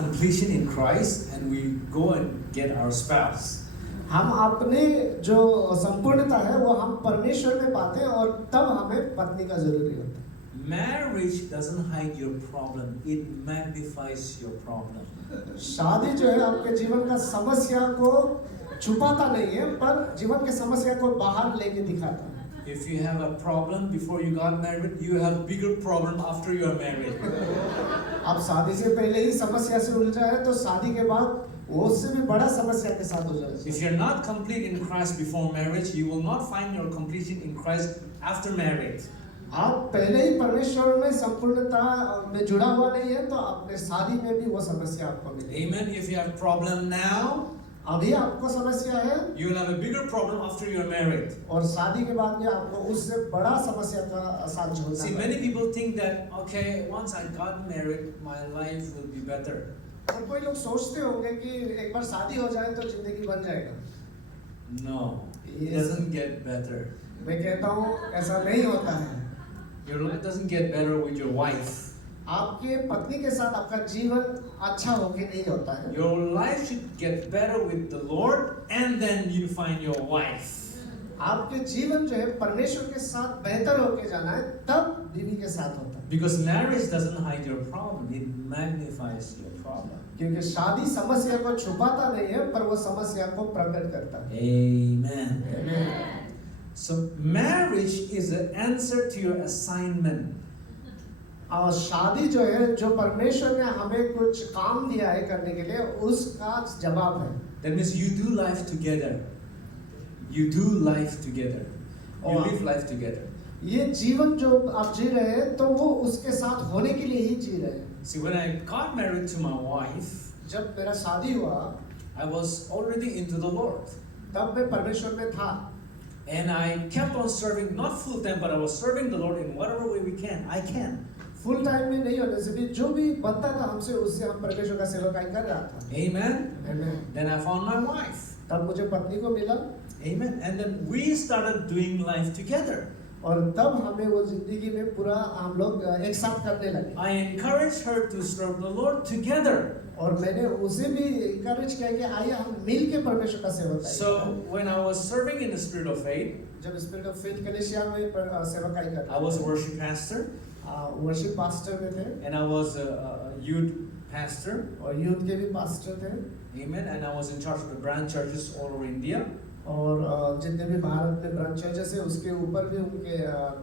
completion in Christ and we go and get our spouse. हम अपने जो संपूर्णता है वो हम परमेश्वर में पाते हैं और तब हमें पत्नी का जरूरी होता है. Marriage doesn't hide your problem, it magnifies your problem. शादी जो है आपके जीवन का समस्या को छुपाता नहीं है पर जीवन के समस्या को बाहर लेके दिखाता है. If you have a problem before you got married, you have a bigger problem after you are married. आप शादी से पहले ही समस्या से उलझा है तो शादी के बाद वो उससे भी बड़ा समस्या के साथ उलझा है. If you're not complete in Christ before marriage, you will not find your completion in Christ after marriage. आप पहले ही परमेश्वर में संपूर्णता में जुड़ा हुआ नहीं है तो अपने शादी में भी वो समस्या आपको मिलेगी. Amen. If you have problem now, अभी आपको समस्या है you will have a bigger problem after you are married. और शादी के बाद भी आपको उससे बड़ा समस्या का साथ झेलना See, पड़ेगा. many people think that, okay, once I got married, my life will be better. और कोई लोग सोचते होंगे कि एक बार शादी हो जाए तो जिंदगी बन जाएगा. No, it Yes. doesn't get better. मैं कहता हूँ ऐसा नहीं होता है. Your life doesn't get better with your wife. आपके पत्नी के साथ आपका जीवन अच्छा होके नहीं होता है. Your life should get better with the Lord, and then you find your wife. आपके जीवन जो है परमेश्वर के साथ बेहतर होके जाना है तब बीवी के साथ होता है. Because marriage doesn't hide your problem, it magnifies your problem. क्योंकि शादी समस्या को छुपाता नहीं है पर वो समस्या को प्रकट करता है. Amen. Amen. So marriage is an answer to your assignment. और शादी जो है जो परमेश्वर ने हमें कुछ काम दिया है करने के लिए उसका जवाब है. That means you do life together. You do life together. You Oh. live life together. ये जीवन जो आप जी रहे हैं तो वो उसके साथ होने के लिए ही जी रहे हैं. See, when I got married to my wife, जब मेरा शादी हुआ I was already into the Lord. तब मैं परमेश्वर में था And I kept on serving, not full time, but I was serving the Lord in whatever way we can. I can. Full time में नहीं होने से भी जो भी बनता था हमसे उससे हम परमेश्वर का सेवकाई कर रहा था. Amen. Amen. Then I found my wife. तब मुझे पत्नी को मिला Amen. And then we started doing life together. और तब हमें वो जिंदगी में पूरा हम लोग एक साथ करने लगे. I encouraged her to serve the Lord together. और मैंने उसे भी encourage किया कि आइए हम मिल के परमेश्वर का सेवकाई So करें. when I was serving in the Spirit of Faith, जब स्पिरिट ऑफ फेथ कलीसिया में सेवकाई कर I was a worship pastor worship pastor में थे and I was a youth pastor. और यूथ के भी पास्टर थे Amen. And I was in charge of the branch churches all over India. और जितने भी भारत में ब्रांच चर्चेस है उसके ऊपर भी उनके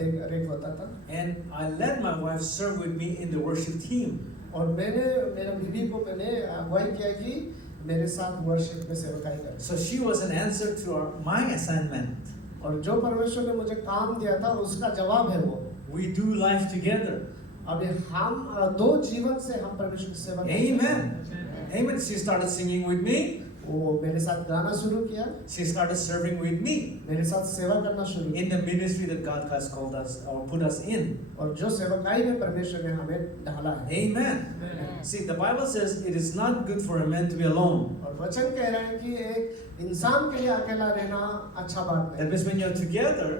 देख रेख होता था. And I let my wife serve with me in the worship team. और मैंने मेरा बीवी को मैंने अगुवाई किया कि मेरे साथ वर्शिप में सेवकाई करे. So she was an answer to my assignment. और जो परमेश्वर ने मुझे काम दिया था उसका जवाब है वो. We do life together. अभी हम दो जीवन से हम परमेश्वर की सेवा करते Amen. हैं. Amen. She started singing with me. वो मेरे साथ गाना शुरू किया, She started serving with me मेरे साथ सेवा करना शुरू in किया. the ministry that God has called us or put us in. और जो सेवकाई में परमेश्वर ने हमें ढाला है. Amen. See, the Bible says it is not good for a man to be alone. और वचन कह रहा है कि एक इंसान के लिए अकेला रहना अच्छा बात That नहीं. means when you're together,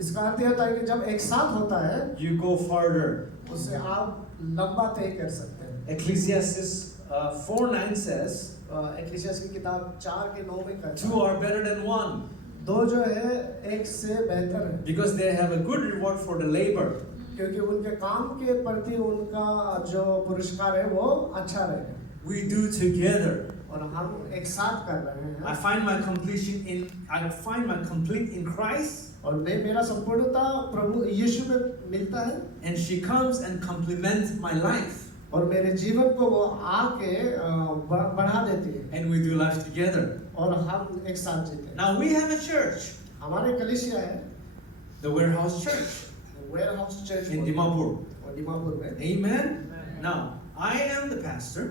इसका अर्थ यह होता है कि जब एक साथ होता है you go further. उससे आप लंबा तय कर सकते हैं. Ecclesiastes 4:9 says, एक्लीसियास की किताब 4:9 में कहता two है are better than one दो जो है एक से बेहतर है because they have a good reward for the labor. क्योंकि उनके काम के प्रति उनका जो पुरस्कार है वो अच्छा रहेगा. We do together. और हम एक साथ कर रहे I हैं. find I find my complete in Christ, और मेरा संपूर्णता प्रभु यीशु में मिलता है and she comes and complements my life, और मेरे जीवन को वो आके बढ़ा देती है and we do life together. और हम एक साथ जीते हैं. Now we have a church, हमारे कलीसिया है the Warehouse Church Warehouse Church in Dimapur. और दीमापुर में Amen. Now I am the pastor,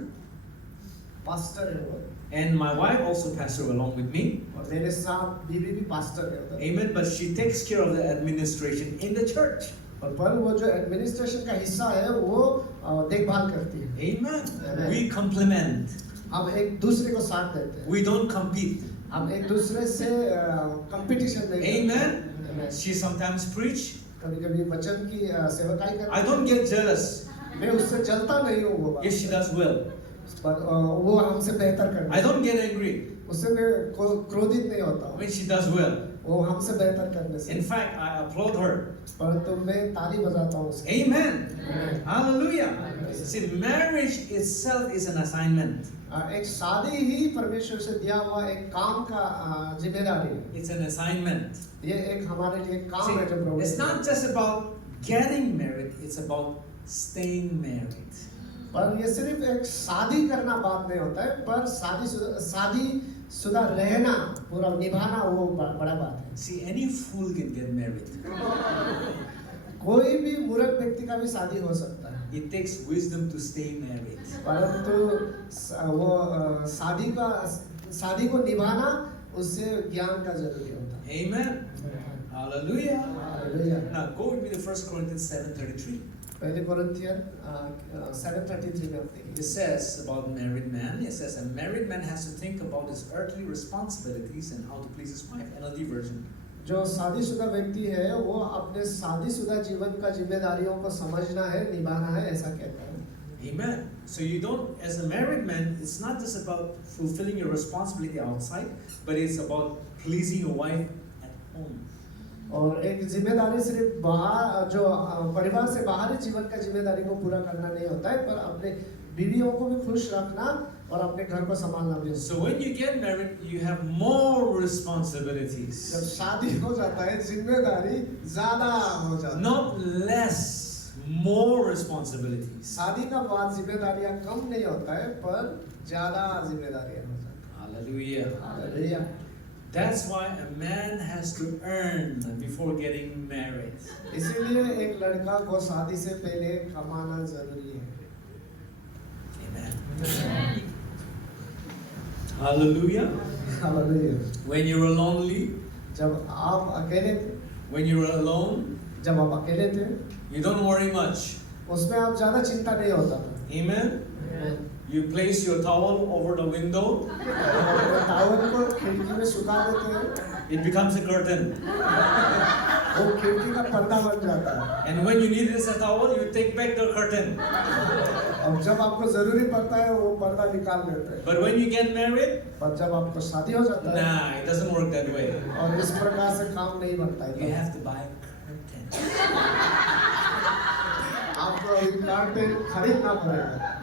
pastor है वो and my wife also pastor along with me. और मेरे साथ बीवी भी पास्टर है उधर. Amen. But she takes care of the administration in the church. और पर वो जो एडमिनिस्ट्रेशन का हिस्सा है वो देखभाल करती है. Amen. Amen. We complement. हम एक दूसरे को साथ देते हैं. We don't compete. हम एक दूसरे से कंपटीशन नहीं करते. Amen. Amen. She sometimes preach. कभी-कभी वचन की सेवकाई करते I हैं. don't get jealous मैं उससे जलता नहीं हूँ वो बात. if she does well. पर वो हमसे बेहतर करना I don't get angry उससे मैं क्रोधित नहीं होता हूँ when she does well. वो हमसे बेहतर करने से In fact, I applaud her. परंतु मैं ताली बजाता हूँ उसकी Amen. Hallelujah. See, marriage itself is an assignment. एक शादी ही परमेश्वर से दिया हुआ एक काम का जिम्मेदारी है It's an assignment. ये एक हमारे लिए काम See, है जो प्रभु it's ने not just about getting married, it's about staying married. पर ये सिर्फ एक शादी करना बात नहीं होता है पर शादी शुदा रहना पूरा निभाना वो बड़ा बात है See, any fool can get married. कोई भी मूर्ख व्यक्ति का भी शादी हो सकता है It takes wisdom to stay married. परंतु वो शादी को निभाना उससे ज्ञान का जरूरी होता है Amen. Hallelujah. Hallelujah Now go with me to 1 Corinthians 7:33. पहले कोरिन्थियर 7:33 में अपने It says about married man, it says a married man has to think about his earthly responsibilities and how to please his wife. NLT version. जो शादीशुदा व्यक्ति है वो अपने शादीशुदा जीवन का जिम्मेदारियों को समझना है निभाना है ऐसा कहता है Amen. So you don't, as a married man, it's not just about fulfilling your responsibility outside, but it's about pleasing your wife at home. और एक जिम्मेदारी सिर्फ बाहर जो परिवार से बाहरी जीवन का जिम्मेदारी को पूरा करना नहीं होता है पर अपने बीवियों को भी खुश रखना और अपने घर को संभालना भी होता है। So when you get married, you have more responsibilities. जब शादी हो जाता है जिम्मेदारी ज्यादा हो जाती है Not less, more responsibilities. शादी का बाद जिम्मेदारियां कम नहीं होता है पर ज्यादा जिम्मेदारियां हो जाती हैं Hallelujah. Hallelujah That's why a man has to earn before getting married. इसीलिए एक लड़का को शादी से पहले कमाना जरूरी है Amen. Hallelujah. Hallelujah When you were lonely, जब आप अकेले थे when you were alone, जब आप अकेले थे you don't worry much. उसमें आप ज्यादा चिंता नहीं होता था Amen. You place your towel over the window, towel को खिड़की में सुखा देते हैं it becomes a curtain. वो खिड़की का पर्दा बन जाता है And when you need this towel, you take back the curtain. और जब आपको जरूरी पड़ता है वो पर्दा निकाल देते हैं But when you get married, पर जब आपको शादी हो जाता है nah, it doesn't work that way. और इस प्रकार से काम नहीं बनता You है have to buy curtains. आपको अभी कर्टेन खरीदना पड़ेगा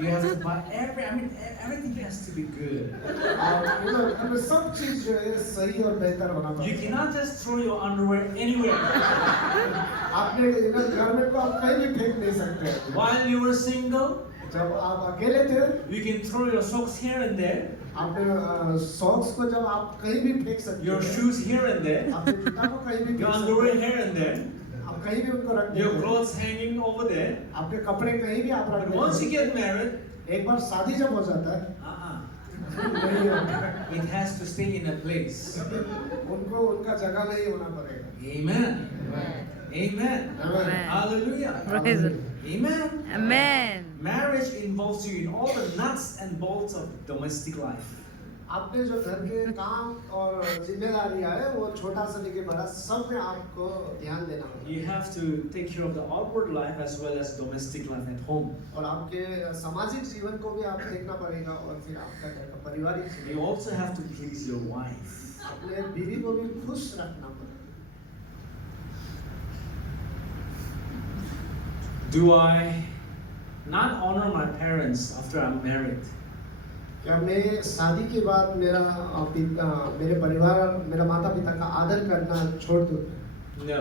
You have to buy everything has to be good. और सब चीज जो है सही और बेहतर होना You पड़ेगा cannot just throw your underwear anywhere. आपने गारमेंट को आप कहीं भी फेंक नहीं सकते While you were single, जब आप अकेले थे you can throw your socks here and there, आपने सॉक्स को जब आप कहीं भी फेंक सकते your हैं shoes here and there, आपने जूता को कहीं भी your फेंक underwear सकते here and there, हैं आप कहीं भी उनको रख your देते हैं clothes hanging over there. आपके कपड़े कहीं भी आप रख But देते once you हैं get married, एक बार शादी जब हो जाता है नहीं होता it has to stay in a place. उनको उनका जगह नहीं होना पड़ेगा Amen. Amen. Amen. Hallelujah. Praise the Amen. Amen. Marriage involves you in all the nuts and bolts of domestic life. आपने जो घर के काम और जिम्मेदारियां है वो छोटा से लेके बड़ा सब में आपको ध्यान देना होगा You have to take care of the outward life as well as domestic life at home. और आपके सामाजिक जीवन को भी आप देखना पड़ेगा और फिर आपका घर का पारिवारिक जीवन You also have to please your wife. अपने बीवी को भी खुश रखना पड़ेगा Do I not honor my parents after I'm married? क्या मैं शादी के बाद मेरे परिवार मेरा माता पिता का आदर करना छोड़ दूँ No,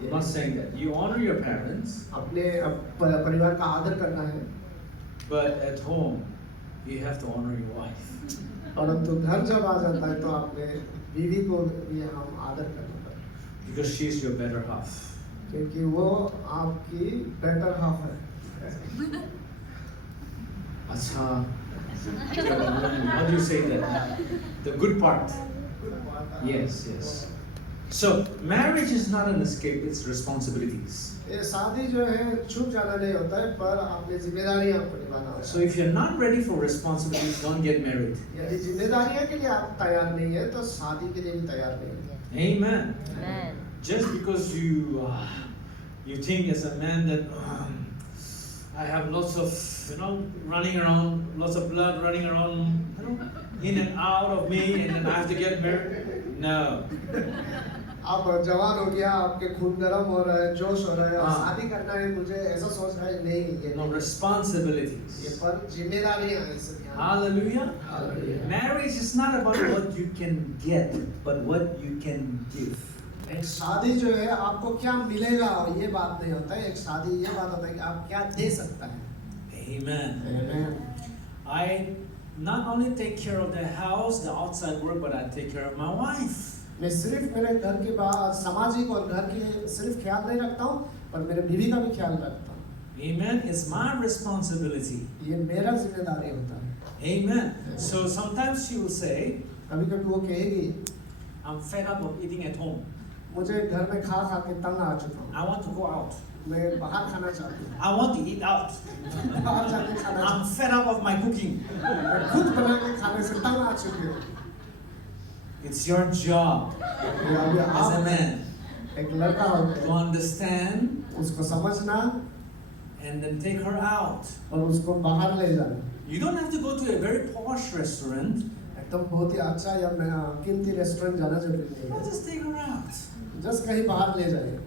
I'm not saying that. You honor your parents, अपने परिवार का आदर करना है but at home, you have to honor your wife. परंतु घर जब आ जाता है तो अपने बीवी को भी हम आदर करना पड़ेगा Because she is your better half. क्योंकि वो आपकी बेटर हाफ है Acha. How do you say that? The good part. Yes, yes. So, marriage is not an escape, it's responsibilities. ये शादी जो है छूट जाना नहीं होता है पर अपनी जिम्मेदारी आपको निभाना होता So, if you're not ready for responsibilities, don't get married. है यदि जिम्मेदारियों के लिए आप तैयार नहीं है तो शादी के लिए भी तैयार नहीं है Amen. Amen. Just because you think as a man that I have lots of, running around, lots of blood running around, in and out of me, and then I have to get married. No. आप जवान हो गया, आपके खून गर्म हो रहा है, जोश हो रहा है, और हाँ। शादी करना है, मुझे ऐसा सोच रहा है, नहीं ये No नहीं। responsibilities. ये पर जिम्मेदारियां हैं इसमें। Hallelujah. Hallelujah. Marriage is not about what you can get, but what you can give. एक शादी जो है आपको क्या मिलेगा ये बात नहीं होता है, एक शादी ये बात होता है कि आप क्या दे सकता है। Amen. Amen. I not only take care of the house, the outside work, but I take care of my wife. मैं सिर्फ मेरे घर के बाद सामाजिक और घर के सिर्फ ख्याल नहीं रखता हूँ, पर मेरे बीवी का भी ख्याल रखता हूँ। Amen. It's my responsibility. ये मेरा जिम्मेदारी होता है। Amen. So sometimes she will say, कभी कभी वो कहेगी, I'm fed up of eating at home. मुझे घर में खा खा के तंग आ चुका हूँ, I want to go out. मैं बाहर खाना चाहती हूँ, I want to eat out. बाहर जाके खाना I'm चाहती fed up of my cooking. हूँ, मैं खुद बना के खाने से तंग आ चुकी हूँ। It's your job अभी as a आप man एक लड़का होते to हैं, understand उसको समझना and then take her out. और उसको बाहर ले जाना। You don't have to go to a very posh restaurant. एकदम बहुत ही अच्छा या कीमती रेस्टोरेंट जाना जरूरी नहीं Well, है, just take her out. Just कहीं बाहर ले जाइए।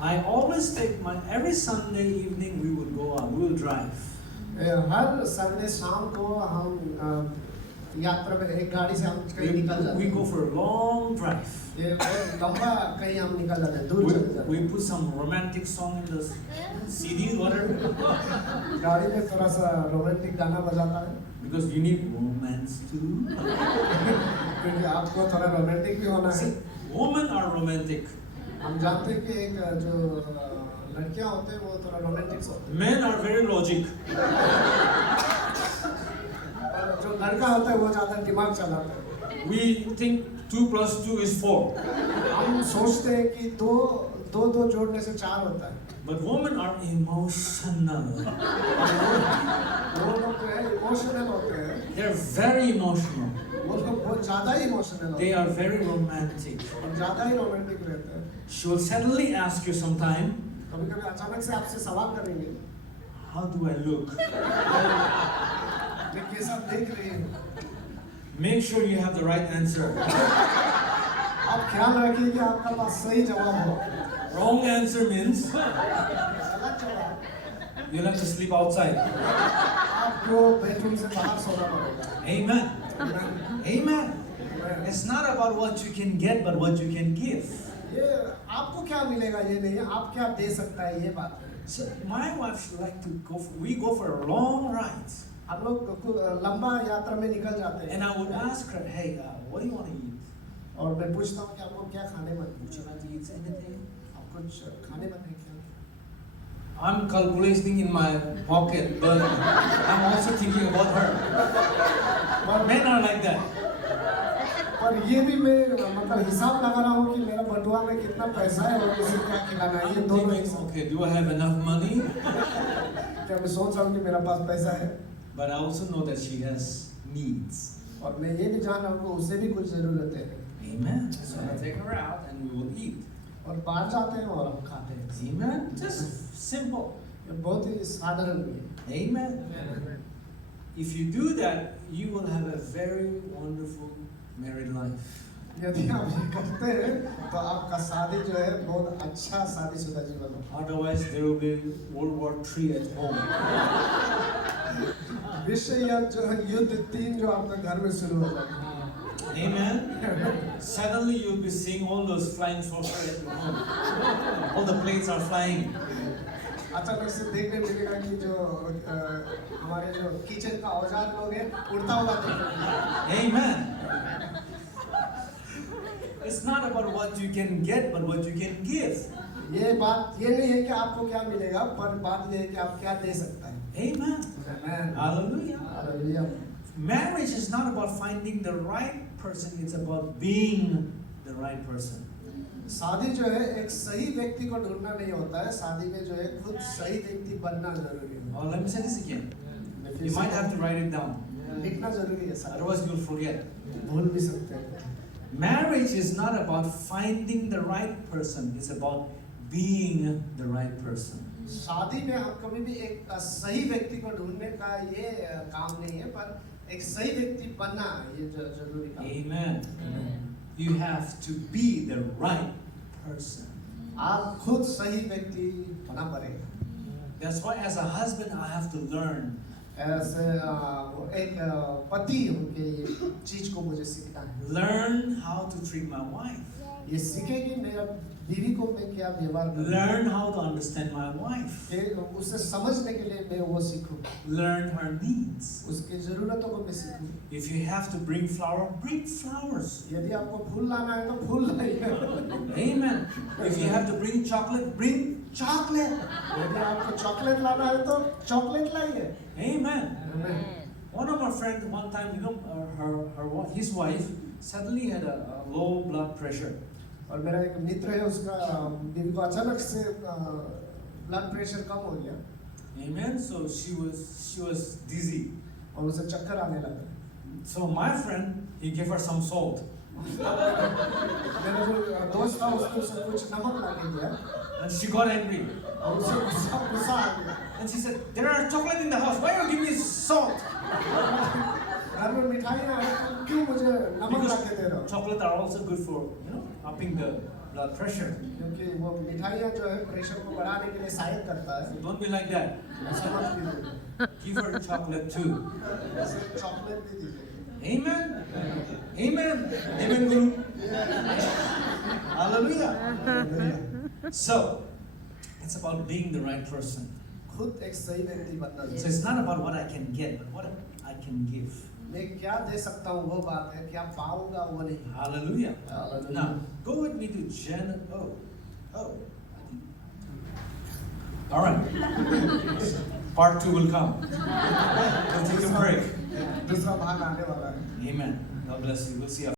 I always take every Sunday evening we would go out, we will drive. Her Sunday शाम को हम यात्रा में एक गाड़ी से हम कहीं निकल जाते We हैं। go for a long drive. ये बहुत लंबा कहीं हम निकल जाते हैं, दूर चले जाते We put some romantic song in the CD, whatever, हैं। गाड़ी में थोड़ा सा रोमांटिक गाना बजाता है, because you need romance too. क्योंकि आपको थोड़ा रोमांटिक भी होना है। See, women are romantic. हम जानते हैं कि एक जो लड़कियां होते हैं वो थोड़ा रोमांटिक होते हैं, Men are very logic. और जो लड़का होता है वो ज्यादा दिमाग चलाता है। We think 2 + 2 is 4. हम सोचते हैं कि दो जोड़ने से 4 होता है। But women are emotional. वो लोग जो है इमोशनल होते हैं, They're very emotional. वो लोग बहुत ज्यादा ही इमोशनल होते They हैं are very romantic. और ज्यादा ही रोमांटिक रहते हैं। She will suddenly ask you sometime, कभी कभी अचानक से आपसे सवाल करेंगे, how do I look? मैं कैसा देख रही हूँ? Make sure you have the right answer. आप ख्याल रखिए कि आपका पास सही जवाब हो। Wrong answer means गलत जवाब you'll have to sleep outside. आपको बेडरूम से बाहर सोना पड़ेगा। Amen. Amen. मैं- It's not about what you can get, but what you can give. ये आपको क्या मिलेगा ये नहीं है, आप क्या दे सकता है ये बात है। So my wife should like to go. We go for a long ride, हम लोग लंबा यात्रा में निकल जाते and हैं, I would ask her, "Hey, what do you want to eat? और मैं पूछता हूँ कि आपको क्या खाने मन है? Would you like to eat anything?" आप कुछ खाने मन है क्या? I'm calculating in my pocket, but I'm also thinking about her. But men are like that. पर ये भी मैं मतलब हिसाब लगा रहा हूँ कि मेरा बटुआ में कितना पैसा है और उसे क्या खिलाना है, ये I'm दोनों thinking, हिसाब। okay, do I have enough money? क्या मैं सोच रहा हूँ कि मेरा पास पैसा है, But I also know that she has needs. और मैं ये भी जान रहा हूँ कि उसे भी कुछ जरूरत है। Amen. So I take her out and we will eat. और बाहर जाते हैं और हम खाते हैं। Amen. Just simple. ये बहुत ही साधारण भी है। Amen. If you do that, you will have a very wonderful married life. यदि आप ये करते हैं तो आपका शादी जो है बहुत अच्छा शादीशुदा जीवन हो। Otherwise, there will be World War III at home. विश्व युद्ध 3 जो आपके घर में शुरू हो जाएगा। Amen. Suddenly you'll be seeing all those flying saucers at your home. All the planes are flying. अचानक से देखने मिलेगा कि जो हमारे जो किचन का औजार लोग हैं उड़ता हुआ देखेंगे। Amen. It's not about what you can get, but what you can give. ये बात ये नहीं है कि आपको क्या मिलेगा, पर बात ये है कि आप क्या दे सकता है। Amen. Amen. Hallelujah. Hallelujah. Marriage is not about finding the right person, it's about being the right person. शादी जो है एक सही व्यक्ति को ढूंढना नहीं होता है, शादी में जो है खुद सही व्यक्ति बनना जरूरी है। Oh, let me say this again. You might have to write it down. लिखना जरूरी है शादी, Otherwise, you'll forget. भूल भी सकते हैं। Marriage is not about finding the right person, it's about being the right person. शादी में हम कभी भी एक सही व्यक्ति को ढूंढने का ये काम नहीं है, पर एक सही व्यक्ति बनना ये जरूरी काम है। Amen. You have to be the right person. आप खुद सही व्यक्ति बना पड़ेगा। That's why as a husband I have to learn. ऐसे एक पति होके ये चीज को मुझे सीखना है। Learn how to treat my wife. ये सीखे कि मेरा बीवी को मैं क्या व्यवहार करूं। Learn how to understand my wife. कि उसे समझने के लिए मैं वो सीखूं। Learn her needs. उसकी जरूरतों को मैं सीखूं। If you have to bring flower, bring flowers. यदि आपको फूल लाना है तो फूल लाइए। Amen. If you have to bring chocolate, bring chocolate. यदि आपको चॉकलेट लाना है तो चॉकलेट लाइए। Amen. Amen. One of our friends one time, his wife suddenly had a low blood pressure. और मेरा एक मित्र है, उसका बीवी को अचानक से ब्लड प्रेशर कम हो गया। Amen. So she was dizzy. और उसे चक्कर आने लगा। So my friend, he gave her some salt. मेरा जो दोस्त था उसने उसे कुछ नमक ला के दिया। And she got angry. और उसे गुस्सा आ गया। And she said, "There are chocolate in the house. Why you give me salt?" घर में मिठाइयाँ हैं, तुम क्यों मुझे नमक ला के दे रहे हो? Chocolate are also good for, upping the blood pressure. क्योंकि वो मिठाइयाँ जो है प्रेशर को बढ़ाने के लिए सहायक करता है। So don't be like that. ऐसा मत कीजिए। Give her chocolate too. ऐसे चॉकलेट भी दीजिए। Amen. Amen. Amen, Guru. Hallelujah. So, it's about being the right person. खुद एक सही व्यक्ति बनना So it's not about what I can get, but what I can give. मैं क्या दे सकता हूँ वो बात है, क्या पाऊंगा वो नहीं। Hallelujah. Hallelujah. Now, go with me to All right. Part 2 will come. We'll take a break. दूसरा भाग आने वाला है। Amen. God bless you. We'll see you.